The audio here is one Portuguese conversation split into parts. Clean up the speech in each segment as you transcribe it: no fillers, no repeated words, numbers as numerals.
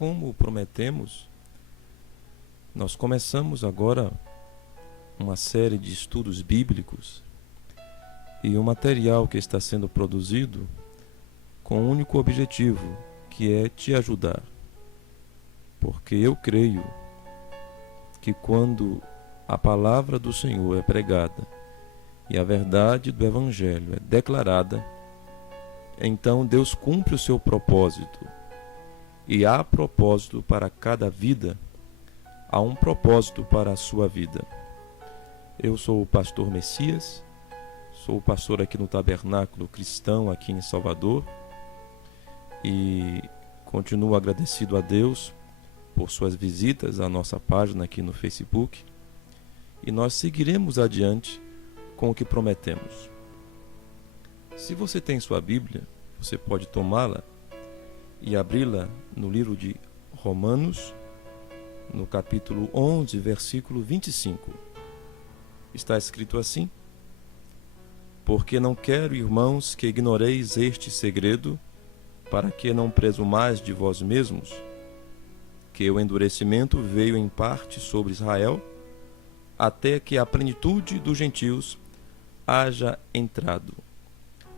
como prometemos, nós começamos agora uma série de estudos bíblicos e um material que está sendo produzido com um único objetivo, que é te ajudar. Porque eu creio que quando a palavra do Senhor é pregada e a verdade do Evangelho é declarada, então Deus cumpre o seu propósito. E há propósito para cada vida, há um propósito para a sua vida. Eu sou o pastor Messias, sou o pastor aqui no Tabernáculo Cristão, aqui em Salvador, e continuo agradecido a Deus por suas visitas à nossa página aqui no Facebook, e nós seguiremos adiante com o que prometemos. Se você tem sua Bíblia, você pode tomá-la e abri-la no livro de Romanos, no capítulo 11, versículo 25. Está escrito assim: porque não quero, irmãos, que ignoreis este segredo, para que não presumais de vós mesmos, que o endurecimento veio em parte sobre Israel, até que a plenitude dos gentios haja entrado.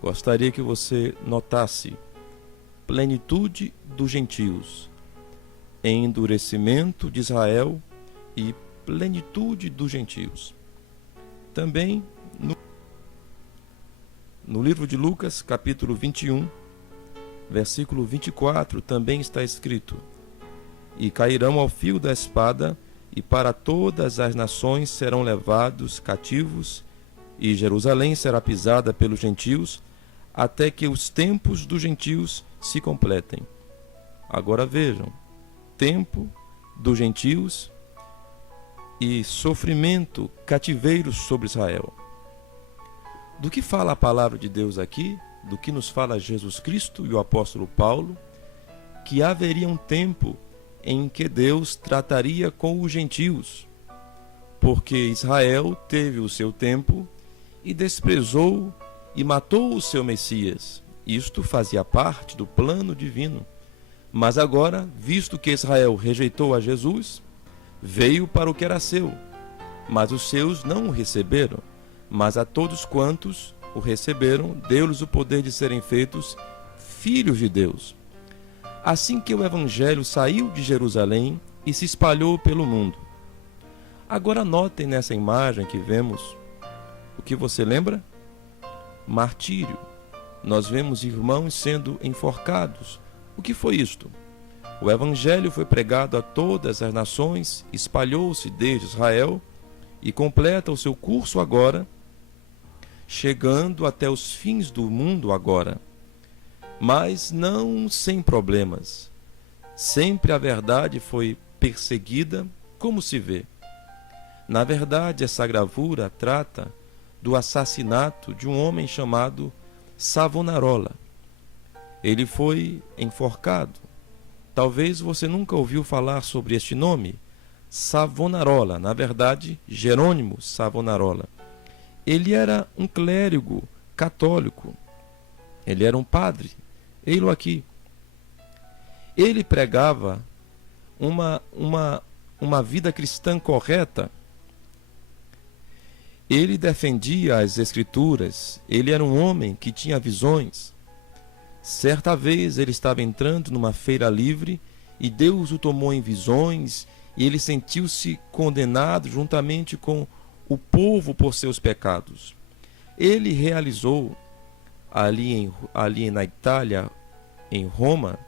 Gostaria que você notasse: plenitude dos gentios, endurecimento de Israel e plenitude dos gentios. Também no livro de Lucas, capítulo 21, versículo 24, também está escrito: e cairão ao fio da espada, e para todas as nações serão levados cativos, e Jerusalém será pisada pelos gentios, até que os tempos dos gentios se completem. Agora vejam: tempo dos gentios e sofrimento, cativeiro sobre Israel. Do que fala a palavra de Deus aqui? Do que nos fala Jesus Cristo e o apóstolo Paulo? Que haveria um tempo em que Deus trataria com os gentios, porque Israel teve o seu tempo e desprezou e matou o seu Messias. Isto fazia parte do plano divino. Mas agora, visto que Israel rejeitou a Jesus, veio para o que era seu, mas os seus não o receberam. Mas a todos quantos o receberam, deu-lhes o poder de serem feitos filhos de Deus. Assim que o Evangelho saiu de Jerusalém e se espalhou pelo mundo. Agora notem nessa imagem que vemos, o que você lembra? Martírio. Nós vemos irmãos sendo enforcados. O que foi isto? O Evangelho foi pregado a todas as nações, espalhou-se desde Israel e completa o seu curso agora, chegando até os fins do mundo agora. Mas não sem problemas. Sempre a verdade foi perseguida, como se vê. Na verdade, essa gravura trata do assassinato de um homem chamado Savonarola. Ele foi enforcado. Talvez você nunca ouviu falar sobre este nome, Savonarola, na verdade, Jerônimo Savonarola. Ele era um clérigo católico, ele era um padre, ei-lo aqui. Ele pregava uma vida cristã correta. Ele defendia as Escrituras, ele era um homem que tinha visões. Certa vez ele estava entrando numa feira livre e Deus o tomou em visões e ele sentiu-se condenado juntamente com o povo por seus pecados. Ele realizou ali na Itália, em Roma,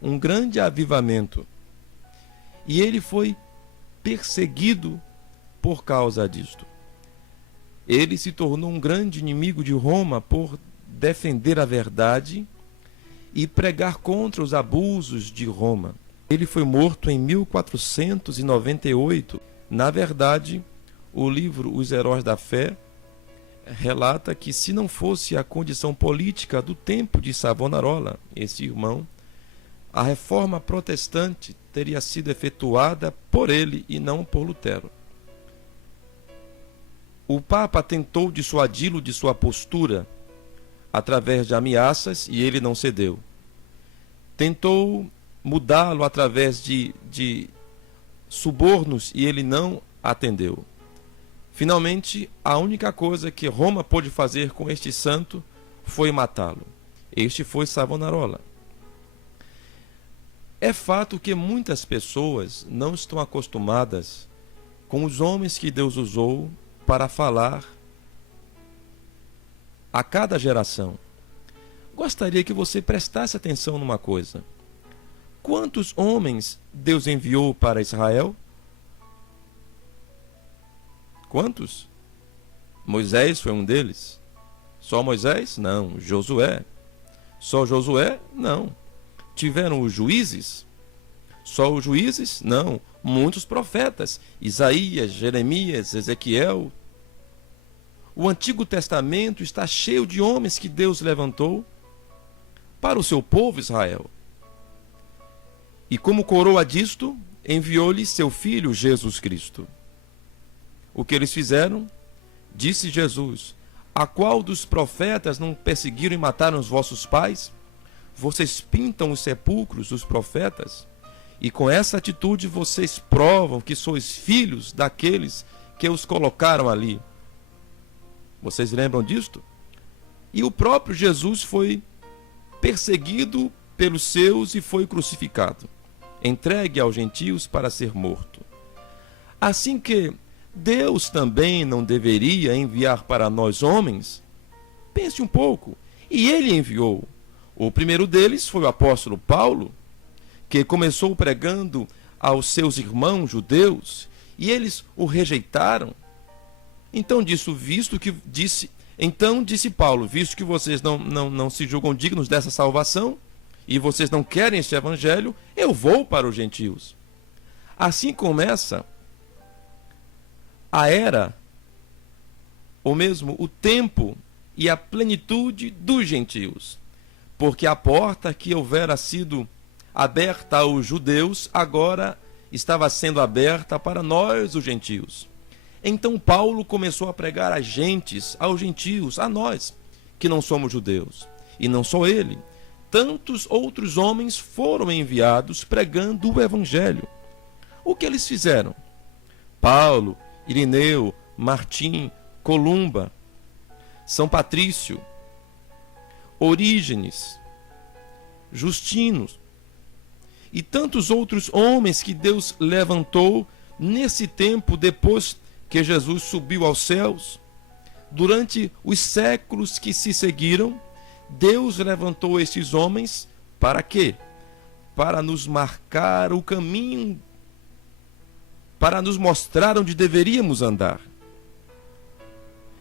um grande avivamento. E ele foi perseguido por causa disto. Ele se tornou um grande inimigo de Roma por defender a verdade e pregar contra os abusos de Roma. Ele foi morto em 1498. Na verdade, o livro Os Heróis da Fé relata que, se não fosse a condição política do tempo de Savonarola, esse irmão, a reforma protestante teria sido efetuada por ele e não por Lutero. O Papa tentou dissuadi-lo de sua postura através de ameaças e ele não cedeu. Tentou mudá-lo através de subornos e ele não atendeu. Finalmente, a única coisa que Roma pôde fazer com este santo foi matá-lo. Este foi Savonarola. É fato que muitas pessoas não estão acostumadas com os homens que Deus usou para falar a cada geração. Gostaria que você prestasse atenção numa coisa. Quantos homens Deus enviou para Israel? Quantos? Moisés foi um deles. Só Moisés? Não. Josué? Só Josué? Não. Tiveram os juízes? Só os juízes? Não. Muitos profetas. Isaías, Jeremias, Ezequiel. O Antigo Testamento está cheio de homens que Deus levantou para o seu povo Israel. E como coroa disto, enviou-lhe seu Filho Jesus Cristo. O que eles fizeram? Disse Jesus: a qual dos profetas não perseguiram e mataram os vossos pais? Vocês pintam os sepulcros dos profetas, e com essa atitude vocês provam que sois filhos daqueles que os colocaram ali. Vocês lembram disto? E o próprio Jesus foi perseguido pelos seus e foi crucificado, entregue aos gentios para ser morto. Assim que Deus também não deveria enviar para nós homens? Pense um pouco. E ele enviou. O primeiro deles foi o apóstolo Paulo, que começou pregando aos seus irmãos judeus, e eles o rejeitaram. Então disse Paulo: visto que vocês não se julgam dignos dessa salvação, e vocês não querem este evangelho, eu vou para os gentios. Assim começa a era, ou mesmo o tempo e a plenitude dos gentios. Porque a porta que houvera sido aberta aos judeus, agora estava sendo aberta para nós, os gentios. Então Paulo começou a pregar às gentes, aos gentios, a nós, que não somos judeus. E não só ele. Tantos outros homens foram enviados pregando o evangelho. O que eles fizeram? Paulo, Irineu, Martim, Columba, São Patrício, Orígenes, Justino e tantos outros homens que Deus levantou nesse tempo depois que Jesus subiu aos céus. Durante os séculos que se seguiram, Deus levantou esses homens para quê? Para nos marcar o caminho, para nos mostrar onde deveríamos andar.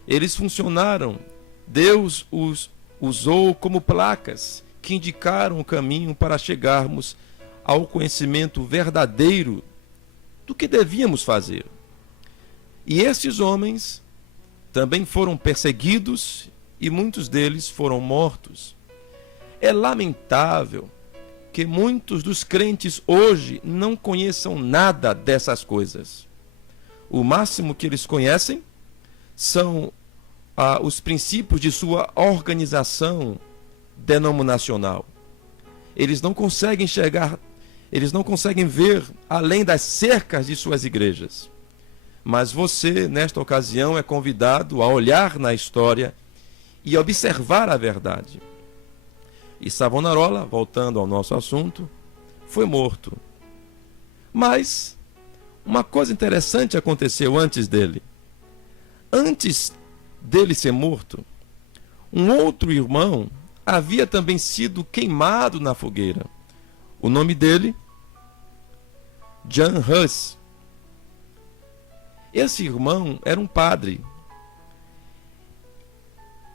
Eles funcionaram. Deus os usou como placas que indicaram o caminho para chegarmos ao conhecimento verdadeiro do que devíamos fazer. E esses homens também foram perseguidos e muitos deles foram mortos. É lamentável que muitos dos crentes hoje não conheçam nada dessas coisas. O máximo que eles conhecem são os princípios de sua organização denominacional. Eles não conseguem enxergar, eles não conseguem ver além das cercas de suas igrejas. Mas você, nesta ocasião, é convidado a olhar na história e observar a verdade. E Savonarola, voltando ao nosso assunto, foi morto. Mas uma coisa interessante aconteceu antes dele. Antes dele ser morto, um outro irmão havia também sido queimado na fogueira. O nome dele, Jan Hus. Esse irmão era um padre.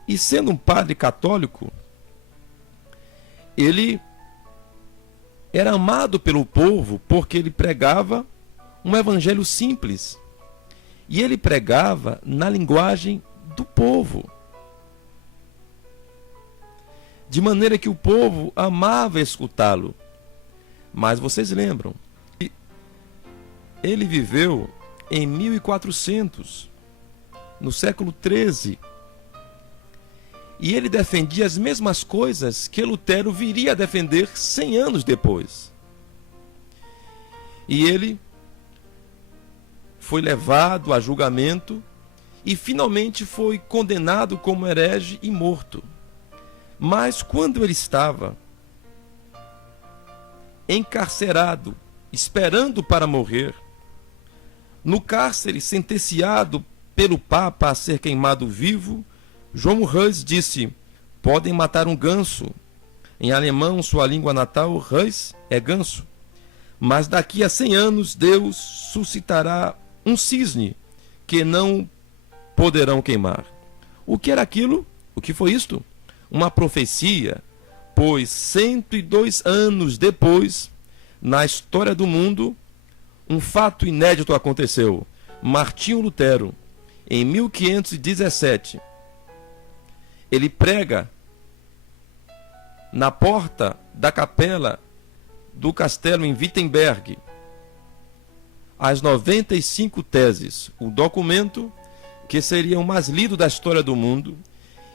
E sendo um padre católico, ele era amado pelo povo porque ele pregava um evangelho simples. E ele pregava na linguagem do povo. De maneira que o povo amava escutá-lo. Mas vocês lembram, ele viveu em 1400, no século XIII. E ele defendia as mesmas coisas que Lutero viria a defender 100 anos depois. E ele foi levado a julgamento e finalmente foi condenado como herege e morto. Mas quando ele estava encarcerado, esperando para morrer, no cárcere, sentenciado pelo Papa a ser queimado vivo, João Hus disse: podem matar um ganso. Em alemão, sua língua natal, Hus é ganso. Mas daqui a 100 anos, Deus suscitará um cisne que não poderão queimar. O que era aquilo? O que foi isto? Uma profecia, pois 102 anos depois, na história do mundo, um fato inédito aconteceu. Martinho Lutero, em 1517, ele prega na porta da capela do castelo em Wittenberg as 95 teses, o documento que seria o mais lido da história do mundo,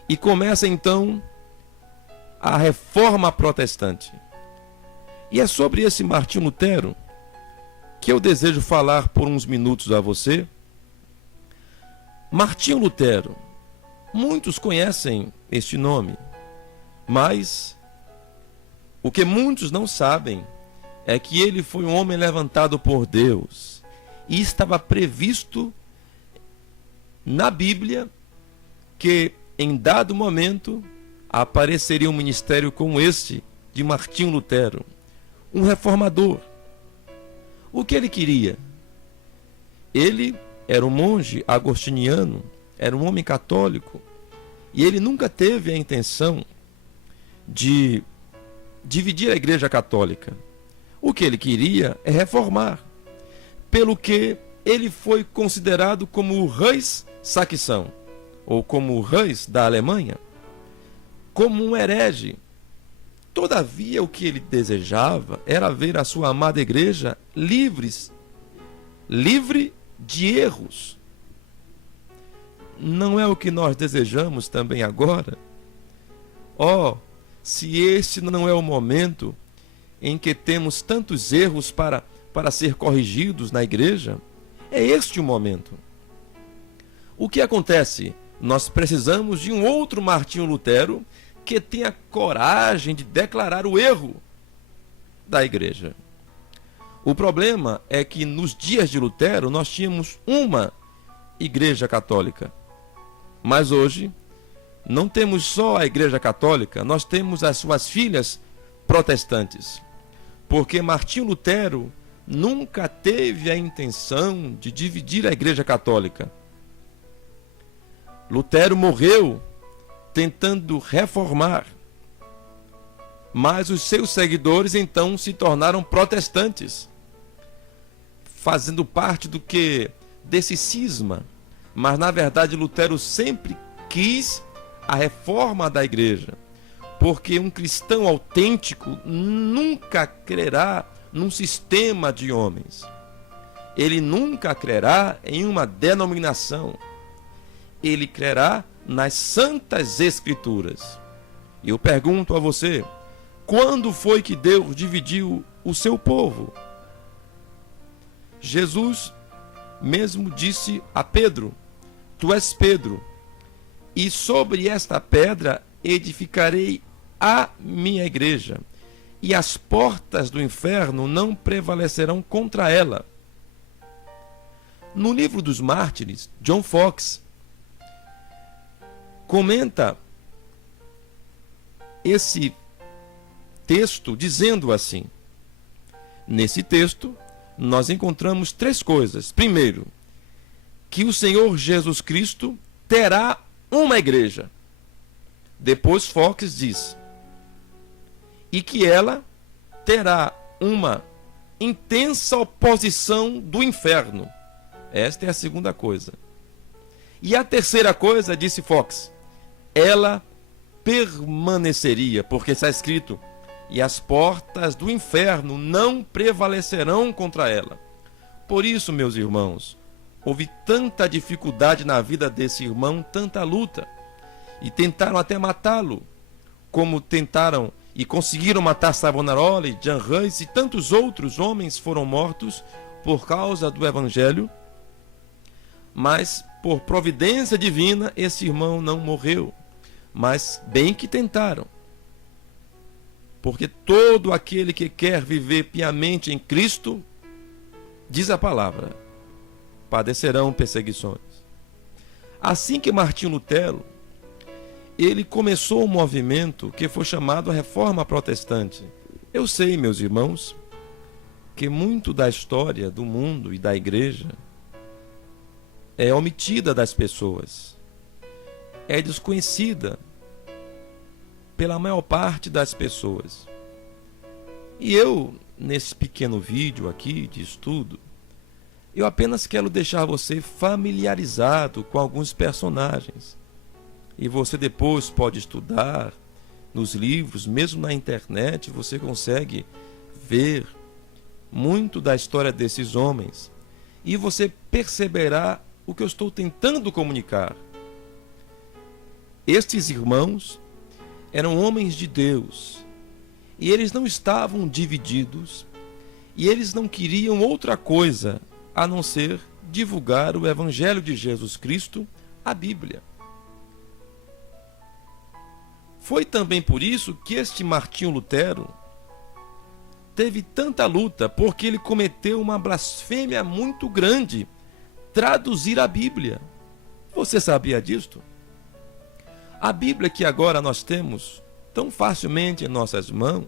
e começa então a Reforma Protestante. E é sobre esse Martinho Lutero que eu desejo falar por uns minutos a você. Martinho Lutero, muitos conhecem este nome, mas o que muitos não sabem é que ele foi um homem levantado por Deus e estava previsto na Bíblia que em dado momento apareceria um ministério como este de Martinho Lutero, um reformador. O que ele queria? Ele era um monge agostiniano, era um homem católico, e ele nunca teve a intenção de dividir a Igreja Católica. O que ele queria é reformar, pelo que ele foi considerado como o Reis saxão, ou como o Reis da Alemanha, como um herege. Todavia, o que ele desejava era ver a sua amada igreja livre de erros. Não é o que nós desejamos também agora? Se este não é o momento em que temos tantos erros para ser corrigidos na igreja, é este o momento. O que acontece? Nós precisamos de um outro Martinho Lutero que tenha coragem de declarar o erro da igreja. O problema é que nos dias de Lutero nós tínhamos uma igreja católica. Mas hoje não temos só a igreja católica, nós temos as suas filhas protestantes. Porque Martinho Lutero nunca teve a intenção de dividir a igreja católica. Lutero morreu tentando reformar, mas os seus seguidores então se tornaram protestantes, fazendo parte desse cisma. Mas na verdade Lutero sempre quis a reforma da igreja, porque um cristão autêntico nunca crerá num sistema de homens, ele nunca crerá em uma denominação, ele crerá nas Santas Escrituras. E eu pergunto a você, quando foi que Deus dividiu o seu povo? Jesus mesmo disse a Pedro: tu és Pedro, e sobre esta pedra edificarei a minha igreja, e as portas do inferno não prevalecerão contra ela. No livro dos Mártires, John Foxe comenta esse texto dizendo assim: nesse texto nós encontramos 3 coisas. Primeiro, que o Senhor Jesus Cristo terá uma igreja. Depois Foxe diz: e que ela terá uma intensa oposição do inferno. Esta é a segunda coisa. E a terceira coisa, disse Foxe, ela permaneceria, porque está escrito: e as portas do inferno não prevalecerão contra ela. Por isso, meus irmãos, houve tanta dificuldade na vida desse irmão, tanta luta, e tentaram até matá-lo, como tentaram e conseguiram matar Savonarola, Jan Hus e tantos outros homens foram mortos por causa do Evangelho, mas por providência divina esse irmão não morreu, mas bem que tentaram. Porque todo aquele que quer viver piamente em Cristo, diz a palavra, padecerão perseguições. Assim que Martinho Lutero, ele começou um movimento que foi chamado a Reforma Protestante. Eu sei, meus irmãos, que muito da história do mundo e da igreja é omitida das pessoas, é desconhecida pela maior parte das pessoas. E eu, nesse pequeno vídeo aqui de estudo, eu apenas quero deixar você familiarizado com alguns personagens. E você depois pode estudar nos livros, mesmo na internet, você consegue ver muito da história desses homens. E você perceberá o que eu estou tentando comunicar. Estes irmãos eram homens de Deus, e eles não estavam divididos, e eles não queriam outra coisa a não ser divulgar o Evangelho de Jesus Cristo, a Bíblia. Foi também por isso que este Martinho Lutero teve tanta luta, porque ele cometeu uma blasfêmia muito grande, traduzir a Bíblia. Você sabia disto? A Bíblia que agora nós temos tão facilmente em nossas mãos,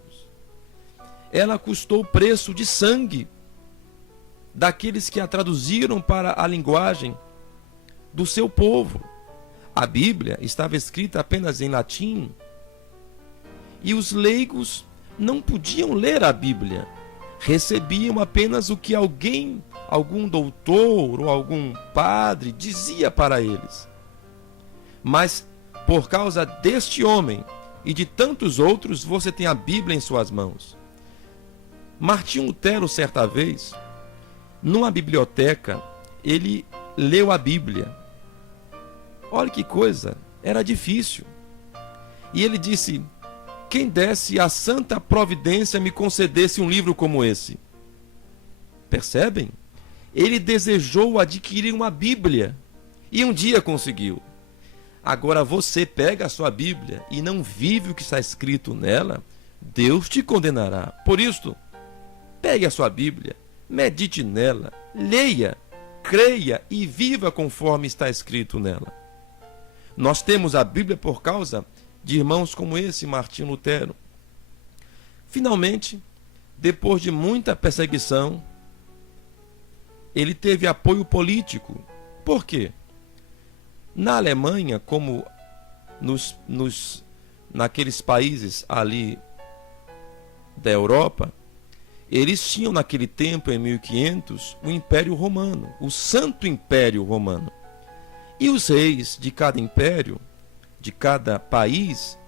ela custou o preço de sangue daqueles que a traduziram para a linguagem do seu povo. A Bíblia estava escrita apenas em latim e os leigos não podiam ler a Bíblia, recebiam apenas o que algum doutor ou algum padre dizia para eles. Mas por causa deste homem e de tantos outros, você tem a Bíblia em suas mãos. Martinho Lutero, certa vez, numa biblioteca, ele leu a Bíblia. Olha que coisa, era difícil. E ele disse: quem desse a santa providência me concedesse um livro como esse. Percebem? Ele desejou adquirir uma Bíblia e um dia conseguiu. Agora você pega a sua Bíblia e não vive o que está escrito nela, Deus te condenará. Por isso, pegue a sua Bíblia, medite nela, leia, creia e viva conforme está escrito nela. Nós temos a Bíblia por causa de irmãos como esse, Martinho Lutero. Finalmente, depois de muita perseguição, ele teve apoio político. Por quê? Na Alemanha, como naqueles países ali da Europa, eles tinham naquele tempo, em 1500, o Império Romano, o Santo Império Romano. E os reis de cada império, de cada país,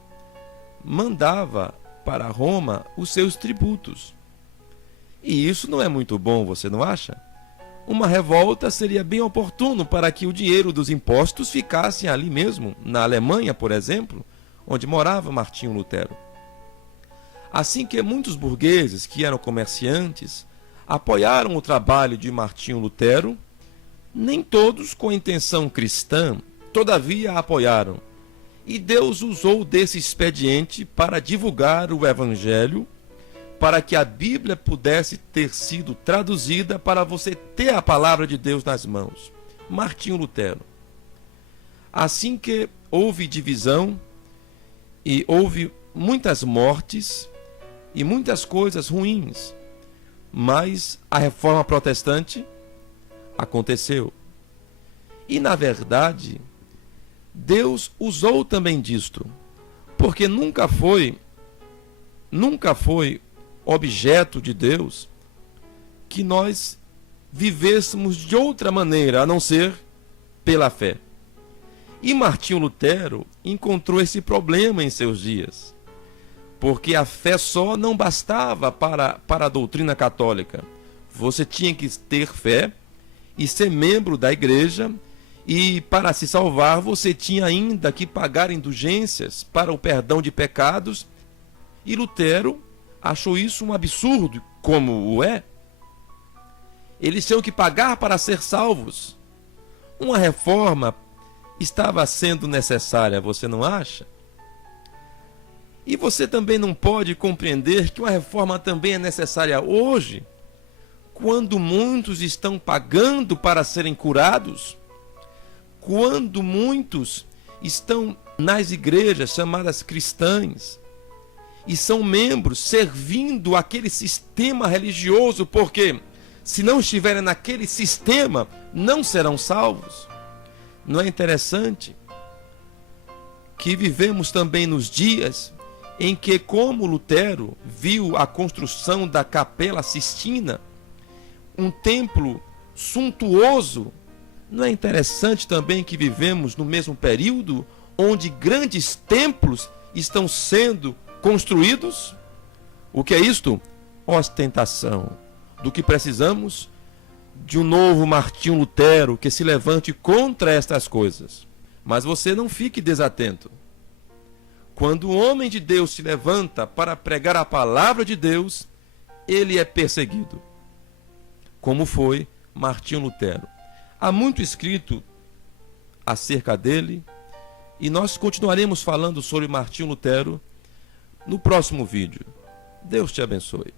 mandava para Roma os seus tributos. E isso não é muito bom, você não acha? Uma revolta seria bem oportuno para que o dinheiro dos impostos ficasse ali mesmo, na Alemanha, por exemplo, onde morava Martinho Lutero. Assim que muitos burgueses, que eram comerciantes, apoiaram o trabalho de Martinho Lutero, nem todos com intenção cristã, todavia apoiaram. E Deus usou desse expediente para divulgar o Evangelho, para que a Bíblia pudesse ter sido traduzida para você ter a palavra de Deus nas mãos. Martinho Lutero. Assim que houve divisão e houve muitas mortes e muitas coisas ruins, mas a reforma protestante aconteceu. E na verdade, Deus usou também disto, porque nunca foi objeto de Deus que nós vivêssemos de outra maneira, a não ser pela fé. E Martinho Lutero encontrou esse problema em seus dias, porque a fé só não bastava para a doutrina católica. Você tinha que ter fé e ser membro da igreja, e para se salvar você tinha ainda que pagar indulgências para o perdão de pecados E Lutero achou isso um absurdo, como o é. Eles tinham que pagar para ser salvos. Uma reforma estava sendo necessária, você não acha? E você também não pode compreender que uma reforma também é necessária hoje, quando muitos estão pagando para serem curados, quando muitos estão nas igrejas chamadas cristãs e são membros servindo aquele sistema religioso, porque se não estiverem naquele sistema, não serão salvos. Não é interessante que vivemos também nos dias em que, como Lutero viu a construção da Capela Sistina, um templo suntuoso, não é interessante também que vivemos no mesmo período onde grandes templos estão sendo construídos? O que é isto? Ostentação. Do que precisamos? De um novo Martinho Lutero que se levante contra estas coisas. Mas você não fique desatento. Quando o homem de Deus se levanta para pregar a palavra de Deus, ele é perseguido, como foi Martinho Lutero. Há muito escrito acerca dele, e nós continuaremos falando sobre Martinho Lutero no próximo vídeo. Deus te abençoe.